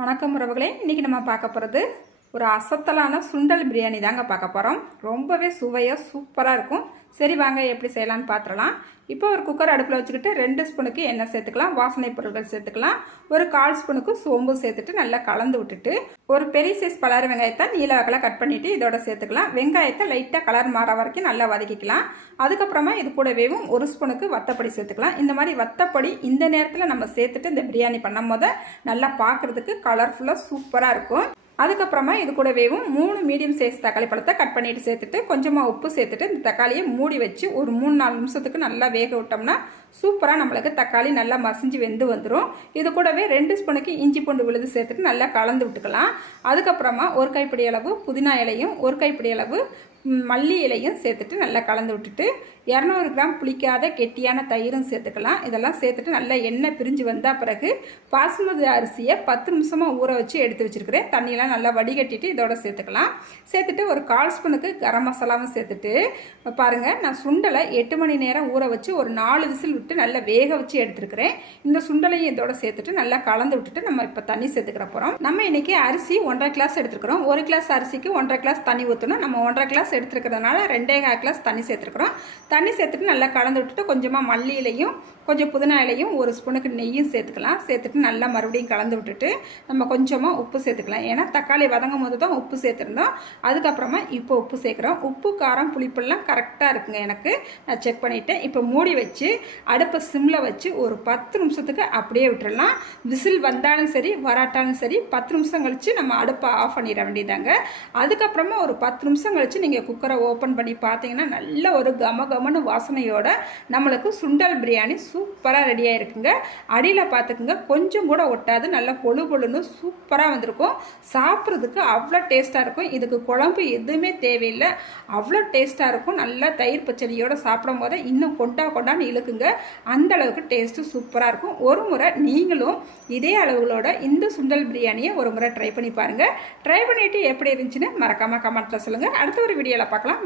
வணக்கம் உறவுகளே, இன்றைக்கி நம்ம பார்க்க போகிறது ஒரு அசத்தலான சுண்டல் பிரியாணி தாங்க பார்க்க போகிறோம். ரொம்பவே சுவையாக சூப்பராக இருக்கும். சரி வாங்க எப்படி செய்யலான்னு பார்த்துடலாம். இப்போ ஒரு குக்கர் அடுப்பில் வச்சுக்கிட்டு 2 ஸ்பூனுக்கு எண்ணெய் சேர்த்துக்கலாம், வாசனை பொருட்கள் சேர்த்துக்கலாம். ஒரு 1/4 ஸ்பூனுக்கு சோம்பு சேர்த்துட்டு நல்லா கலந்து விட்டுட்டு ஒரு பெரிய சைஸ் பலர் வெங்காயத்தை நீல வாக்கில் கட் பண்ணிவிட்டு இதோட சேர்த்துக்கலாம். வெங்காயத்தை லைட்டாக கலர் மாற வரைக்கும் நல்லா வதக்கிக்கலாம். அதுக்கப்புறமா இது கூடவேவும் 1 ஸ்பூனுக்கு வத்தப்பொடி சேர்த்துக்கலாம். இந்த மாதிரி வத்தப்பொடி இந்த நேரத்தில் நம்ம சேர்த்துட்டு இந்த பிரியாணி பண்ணும் போது நல்லா பார்க்குறதுக்கு கலர்ஃபுல்லாக சூப்பராக இருக்கும். அதுக்கப்புறமா இது கூடவேவும் 3 மீடியம் சைஸ் தக்காளி பழத்தை கட் பண்ணிட்டு சேர்த்துட்டு கொஞ்சமாக உப்பு சேர்த்துட்டு இந்த தக்காளியை மூடி வச்சு ஒரு 3-4 நிமிஷத்துக்கு நல்லா வேக விட்டோம்னா சூப்பராக நம்மளுக்கு தக்காளி நல்லா மசிஞ்சு வெந்து வந்துடும். இது கூடவே 2 ஸ்பூனுக்கு இஞ்சி பூண்டு விழுது சேர்த்துட்டு நல்லா கலந்து விட்டுக்கலாம். அதுக்கப்புறமா ஒரு கைப்பிடி அளவு புதினா இலையும் ஒரு கைப்பிடி அளவு மல்லி இலையும் சேர்த்துட்டு நல்லா கலந்து விட்டுட்டு 200 கிராம் புளிக்காத கெட்டியான தயிரும் சேர்த்துக்கலாம். இதெல்லாம் சேர்த்துட்டு நல்லா எண்ணெய் பிரிஞ்சு வந்தால் பிறகு பாஸ்மதி அரிசியை 10 நிமிஷமாக ஊற வச்சு எடுத்து வச்சுருக்கிறேன். தண்ணியெல்லாம் நல்லா வடிகட்டிட்டு இதோட சேர்த்துக்கலாம். சேர்த்துட்டு ஒரு 1/4 ஸ்பூனுக்கு கரம் மசாலாவும் சேர்த்துட்டு பாருங்கள், நான் சுண்டலை 8 மணி நேரம் ஊற வச்சு ஒரு 4 விசில் விட்டு நல்லா வேக வச்சு எடுத்துருக்கிறேன். இந்த சுண்டலையும் இதோட சேர்த்துட்டு நல்லா கலந்து விட்டுட்டு நம்ம இப்போ தண்ணி சேர்த்துக்கிற போகிறோம். நம்ம இன்றைக்கி அரிசி 1.5 கிளாஸ் எடுத்துருக்கிறோம். 1 கிளாஸ் அரிசிக்கு 1.5 கிளாஸ் தண்ணி ஊற்றணும். நம்ம 1.5 கிளாஸ் எடுத்துருக்கிறதுனால 2.25 கிளாஸ் தண்ணி சேர்த்துருக்குறோம். தண்ணி சேர்த்துட்டு நல்லா கலந்து விட்டுட்டு கொஞ்சமாக மல்லி இலையும் கொஞ்சம் புதினா இலையும் 1 ஸ்பூனுக்கு நெய்யும் சேர்த்துக்கலாம். சேர்த்துட்டு நல்லா மறுபடியும் கலந்து விட்டுட்டு நம்ம கொஞ்சமாக உப்பு சேர்த்துக்கலாம். ஏன்னா தக்காளி வதங்கும் போது தான் உப்பு சேர்த்துருந்தோம். அதுக்கப்புறமா இப்போ உப்பு சேர்க்குறோம். உப்பு காரம் புளிப்பெல்லாம் கரெக்டாக இருக்குங்க. எனக்கு நான் செக் பண்ணிவிட்டேன். இப்போ மூடி வச்சு அடுப்பை சிம்மில் வச்சு ஒரு 10 நிமிஷத்துக்கு அப்படியே விட்டுடலாம். விசில் வந்தாலும் சரி வராட்டாலும் சரி 10 நிமிஷம் கழித்து நம்ம அடுப்பை ஆஃப் பண்ணிட வேண்டியதாங்க. அதுக்கப்புறமா ஒரு 10 நிமிஷம் கழித்து நீங்கள் குக்கரை ஓப்பன் பண்ணி பார்த்தீங்கன்னா நல்ல ஒரு கமகமன்னு வாசனையோட நம்மளுக்கு சுண்டல் பிரியாணி சூப்பராக ரெடியாக இருக்குங்க. அடியில் பார்த்துக்குங்க, கொஞ்சம் கூட ஒட்டாது, நல்லா பொழு பொழுன்னு சூப்பராக வந்திருக்கும். சாப்பிட்றதுக்கு அவ்வளோ டேஸ்ட்டாக இருக்கும். இதுக்கு குழம்பு எதுவுமே தேவையில்லை, அவ்வளோ டேஸ்ட்டாக இருக்கும். நல்லா தயிர் பச்சடியோடு சாப்பிடும் போது இன்னும் கொண்டான்னு இழுக்குங்க. அந்த அளவுக்கு டேஸ்ட்டு சூப்பராக இருக்கும். ஒரு முறை நீங்களும் இதே அளவுகளோட இந்த சுண்டல் பிரியாணியை ஒரு முறை ட்ரை பண்ணி பாருங்கள். ட்ரை பண்ணிவிட்டு எப்படி இருந்துச்சுன்னு மறக்காமல் கமெண்ட்டில் சொல்லுங்கள். அடுத்த ஒரு வீடியோவில் பார்க்கலாம்.